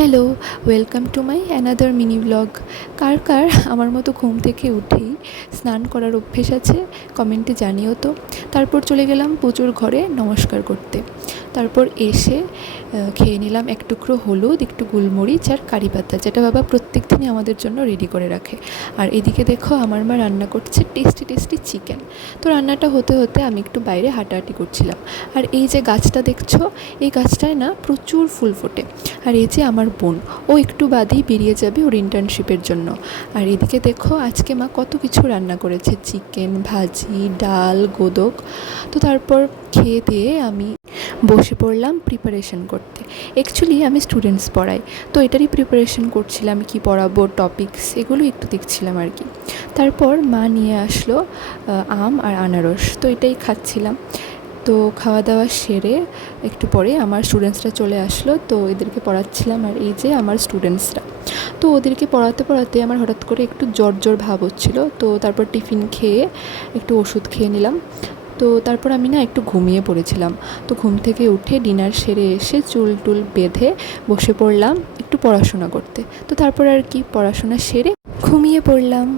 Hello, welcome to my another mini blog. কার কার আমার মতো ঘুম থেকে উঠেই স্নান করার অভ্যেস আছে কমেন্টে জানিও তো। তারপর চলে গেলাম পুজোর ঘরে নমস্কার করতে। তারপর এসে খেয়ে নিলাম এক টুকরো হলুদ, একটু গোলমরিচ আর কারি পাতা, যেটা বাবা প্রত্যেক দিনই আমাদের জন্য রেডি করে রাখে। আর এদিকে দেখো আমার মা রান্না করছে টেস্টি টেস্টি চিকেন। তো রান্নাটা হতে হতে আমি একটু বাইরে হাঁটাহাঁটি করছিলাম। আর এই যে গাছটা দেখছো, এই গাছটায় না প্রচুর ফুল ফোটে। আর এই যে আমার বোন, ও একটু বাদেই বেরিয়ে যাবে ওর ইন্টার্নশিপের জন্য। আর এদিকে দেখো আজকে মা কত কিছু রান্না করেছে, চিকেন, ভাজি, ডাল, গোদক। তো তারপর খেয়ে দিয়ে আমি বসে পড়লাম প্রিপারেশন করতে। অ্যাকচুয়ালি আমি স্টুডেন্টস পড়াই, তো এটারই প্রিপারেশন করছিলাম, কি পড়াবো, টপিকস, এগুলো একটু দেখছিলাম আর কি। তারপর মা নিয়ে আসলো আম আর আনারস, তো এটাই খাচ্ছিলাম। তো খাওয়া দাওয়া সেরে একটু পরে আমার স্টুডেন্টসরা চলে আসলো, তো এদেরকে পড়াচ্ছিলাম। আর এই যে আমার স্টুডেন্টসরা, তো ওদেরকে পড়াতে পড়াতে আমার হঠাৎ করে একটু জ্বর জ্বর ভাব হচ্ছিলো। তো তারপর টিফিন খেয়ে একটু ওষুধ খেয়ে নিলাম। তো তারপর আমি না একটু ঘুমিয়ে পড়েছিলাম। তো ঘুম থেকে উঠে ডিনার সেরে এসে চুল টুল বেঁধে বসে পড়লাম একটু পড়াশোনা করতে। তো তারপর আর কি, পড়াশোনা সেরে ঘুমিয়ে পড়লাম।